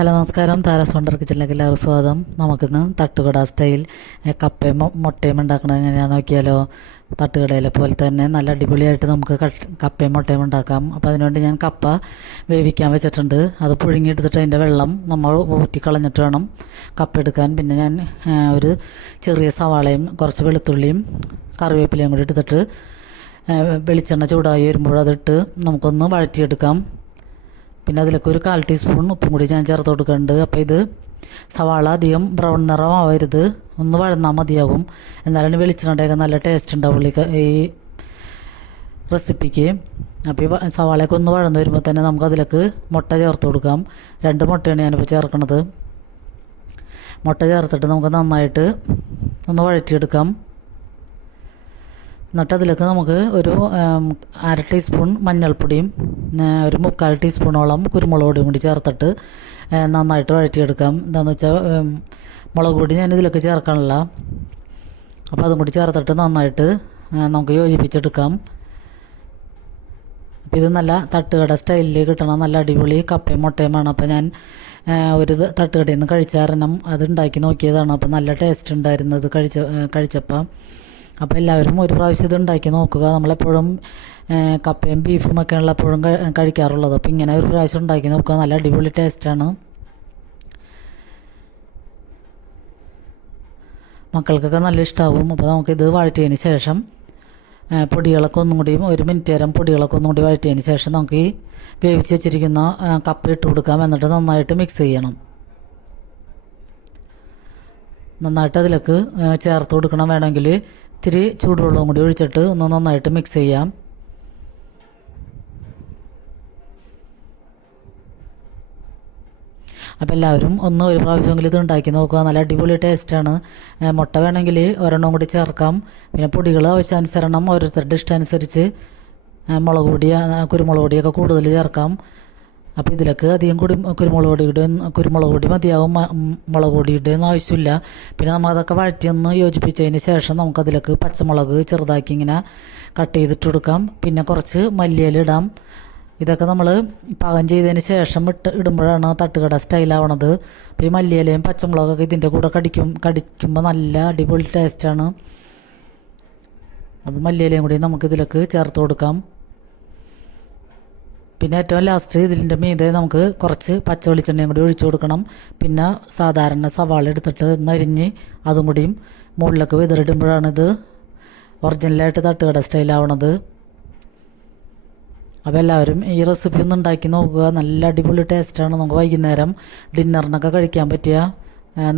Hello നമസ്കാരം. Tara's wonder കിച്ചണിലേക്ക് എല്ലാവർക്കും സ്വാഗതം. നമുക്കിന്ന് തട്ടുകട സ്റ്റൈൽ കപ്പയും മുട്ടയും ഉണ്ടാക്കണത് എങ്ങനെയാണെന്ന് നോക്കിയാലോ. തട്ടുകടയിലെ പോലെ തന്നെ നല്ല അടിപൊളിയായിട്ട് നമുക്ക് കപ്പയും മുട്ടയും ഉണ്ടാക്കാം. അപ്പോൾ അതിനുവേണ്ടി ഞാൻ കപ്പ വേവിക്കാൻ വെച്ചിട്ടുണ്ട്. അത് പുഴുങ്ങിയെടുത്തിട്ട് അതിൻ്റെ വെള്ളം നമ്മൾ ഊറ്റിക്കളഞ്ഞിട്ട് വേണം കപ്പ എടുക്കാൻ. പിന്നെ ഞാൻ ഒരു ചെറിയ സവാളയും കുറച്ച് വെളുത്തുള്ളിയും കറിവേപ്പിലയും കൂടി എടുത്തിട്ട് വെളിച്ചെണ്ണ ചൂടായി വരുമ്പോൾ അതിട്ട് നമുക്കൊന്ന് വഴറ്റിയെടുക്കാം. പിന്നെ അതിലേക്ക് ഒരു 1/4 ടീസ്പൂൺ ഉപ്പും കൂടി ഞാൻ ചേർത്ത് കൊടുക്കുന്നുണ്ട്. അപ്പോൾ ഇത് സവാള അധികം ബ്രൗൺ നിറം ആവരുത്, ഒന്ന് വഴന്നാൽ മതിയാകും. എന്നാലും വെളിച്ചെണ്ണയുടെയൊക്കെ നല്ല ടേസ്റ്റ് ഉണ്ടാവുള്ളൂ ഈ റെസിപ്പിക്ക്. അപ്പോൾ ഈ സവാളയൊക്കെ ഒന്ന് വഴന്ന് വരുമ്പോൾ തന്നെ നമുക്ക് അതിലേക്ക് മുട്ട ചേർത്ത് കൊടുക്കാം. 2 മുട്ടയാണ് ഞാനിപ്പോൾ ചേർക്കുന്നത്. മുട്ട ചേർത്തിട്ട് നമുക്ക് നന്നായിട്ട് ഒന്ന് വഴറ്റിയെടുക്കാം. എന്നിട്ട് അതിലേക്ക് നമുക്ക് ഒരു 1/2 ടീസ്പൂൺ മഞ്ഞൾപ്പൊടിയും ഒരു 3/4 ടീസ്പൂണോളം കുരുമുളക് പൊടിയും കൂടി ചേർത്തിട്ട് നന്നായിട്ട് വഴറ്റിയെടുക്കാം. എന്താണെന്ന് വെച്ചാൽ മുളക് പൊടി ഞാനിതിലേക്ക് ചേർക്കാനില്ല. അപ്പോൾ അതും കൂടി ചേർത്തിട്ട് നന്നായിട്ട് നമുക്ക് യോജിപ്പിച്ചെടുക്കാം. അപ്പോൾ ഇത് നല്ല തട്ടുകട സ്റ്റൈലിൽ കിട്ടണം, നല്ല അടിപൊളി കപ്പയും മുട്ടയും വേണം. അപ്പോൾ ഞാൻ ഒരു തട്ടുകടയിൽ നിന്ന് കഴിച്ച കാരണം അത് ഉണ്ടാക്കി നോക്കിയതാണ്. അപ്പോൾ നല്ല ടേസ്റ്റ് ഉണ്ടായിരുന്നു ഇത് കഴിച്ചപ്പോൾ. അപ്പോൾ എല്ലാവരും ഒരു പ്രാവശ്യം ഇത് ഉണ്ടാക്കി നോക്കുക. നമ്മളെപ്പോഴും കപ്പയും ബീഫും ഒക്കെ ഉള്ളപ്പോഴും കഴിക്കാറുള്ളത്. അപ്പോൾ ഇങ്ങനെ ഒരു പ്രാവശ്യം ഉണ്ടാക്കി നോക്കുക, നല്ല അടിപൊളി ടേസ്റ്റാണ്. മക്കൾക്കൊക്കെ നല്ല ഇഷ്ടമാവും. അപ്പോൾ നമുക്കിത് വഴറ്റിയതിന് ശേഷം പൊടികളൊക്കെ ഒന്നും കൂടി 1 മിനിറ്റ് നേരം പൊടികളൊക്കെ ഒന്നും കൂടി വഴറ്റിയതിന് ശേഷം നമുക്ക് ഈ വേവിച്ച് വെച്ചിരിക്കുന്ന കപ്പ ഇട്ട് കൊടുക്കാം. എന്നിട്ട് നന്നായിട്ട് മിക്സ് ചെയ്യണം. നന്നായിട്ട് അതിലേക്ക് ചേർത്ത് കൊടുക്കണം. വേണമെങ്കിൽ ഇത്തിരി ചൂടുവെള്ളവും കൂടി ഒഴിച്ചിട്ട് ഒന്ന് നന്നായിട്ട് മിക്സ് ചെയ്യാം. അപ്പോൾ എല്ലാവരും ഒരു പ്രാവശ്യമെങ്കിലും ഇത് ഉണ്ടാക്കി നോക്കുക, നല്ല അടിപൊളി ടേസ്റ്റാണ്. മുട്ട വേണമെങ്കിൽ ഒരെണ്ണം കൂടി ചേർക്കാം. പിന്നെ പൊടികൾ ആവശ്യാനുസരണം ഓരോരുത്തരുടെ ഇഷ്ടമനുസരിച്ച് മുളക് പൊടി കുരുമുളക് പൊടിയൊക്കെ കൂടുതൽ ചേർക്കാം. അപ്പോൾ ഇതിലേക്ക് അധികം കുരുമുളക് പൊടി മതിയാവും, മുളക് പൊടിയുടെ ഒന്നും ആവശ്യമില്ല. പിന്നെ നമ്മൾ അതൊക്കെ വഴറ്റിയൊന്ന് യോജിപ്പിച്ചതിന് ശേഷം നമുക്കതിലേക്ക് പച്ചമുളക് ചെറുതാക്കി ഇങ്ങനെ കട്ട് ചെയ്തിട്ട് കൊടുക്കാം. പിന്നെ കുറച്ച് മല്ലിയില ഇടാം. ഇതൊക്കെ നമ്മൾ പാകം ചെയ്തതിന് ശേഷം ഇടുമ്പോഴാണ് തട്ടുകട സ്റ്റൈലാവണത്. അപ്പോൾ ഈ മല്ലിയിലയും പച്ചമുളകൊക്കെ ഇതിൻ്റെ കൂടെ കടിക്കുമ്പോൾ നല്ല അടിപൊളി ടേസ്റ്റാണ്. അപ്പോൾ മല്ലിയിലയും കൂടി നമുക്കിതിലേക്ക് ചേർത്ത് കൊടുക്കാം. പിന്നെ ഏറ്റവും ലാസ്റ്റ് ഇതിൻ്റെ മീതെ നമുക്ക് കുറച്ച് പച്ച വെളിച്ചെണ്ണയും കൂടി ഒഴിച്ചു കൊടുക്കണം. പിന്നെ സാധാരണ സവാള എടുത്തിട്ട് നരിഞ്ഞ് അതും കൂടിയും മുകളിലേക്ക് വിതറിടുമ്പോഴാണിത് ഒറിജിനലായിട്ട് തട്ടുകട സ്റ്റൈലാവണത്. അപ്പോൾ എല്ലാവരും ഈ റെസിപ്പി ഒന്ന് ഉണ്ടാക്കി നോക്കുക, നല്ല അടിപൊളി ടേസ്റ്റാണ്. നമുക്ക് വൈകുന്നേരം ഡിന്നറിനൊക്കെ കഴിക്കാൻ പറ്റിയ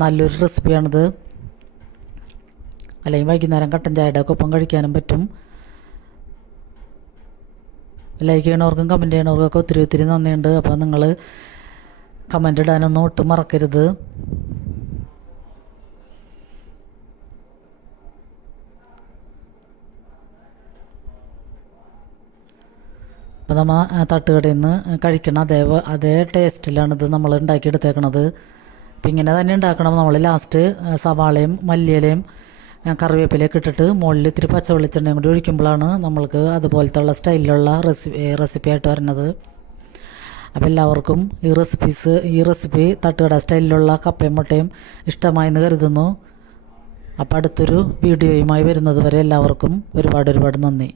നല്ലൊരു റെസിപ്പിയാണിത്. അല്ലെങ്കിൽ വൈകുന്നേരം കട്ടൻ ചായയുടെ ഒക്കെ ഒപ്പം കഴിക്കാനും പറ്റും. ലൈക്ക് ചെയ്യണവർക്കും കമൻറ്റ് ചെയ്യണവർക്കൊക്കെ ഒത്തിരി നന്ദിയുണ്ട്. അപ്പോൾ നിങ്ങൾ കമൻറ്റ് ഇടാനൊന്നും ഒട്ടും മറക്കരുത്. അപ്പോൾ നമ്മൾ തട്ടുകടയിൽ നിന്ന് കഴിക്കണം അതേ ടേസ്റ്റിലാണിത് നമ്മൾ ഉണ്ടാക്കിയെടുത്തേക്കണത്. അപ്പം ഇങ്ങനെ തന്നെ ഉണ്ടാക്കണം. നമ്മൾ ലാസ്റ്റ് സവാളയും മല്ലിയിലയും കറിവേപ്പിലയൊക്കെ ഇട്ടിട്ട് മുകളിൽ ഇത്തിരി പച്ച വെളിച്ചെണ്ണയും കൂടി ഒഴിക്കുമ്പോഴാണ് നമ്മൾക്ക് അതുപോലത്തെ ഉള്ള സ്റ്റൈലിലുള്ള റെസിപ്പി ആയിട്ട് വരുന്നത്. അപ്പോൾ എല്ലാവർക്കും ഈ റെസിപ്പി തട്ടുകട സ്റ്റൈലിലുള്ള കപ്പയും മുട്ടയും ഇഷ്ടമായെന്ന് കരുതുന്നു. അപ്പോൾ അടുത്തൊരു വീഡിയോയുമായി വരുന്നത് വരെ എല്ലാവർക്കും ഒരുപാട് നന്ദി.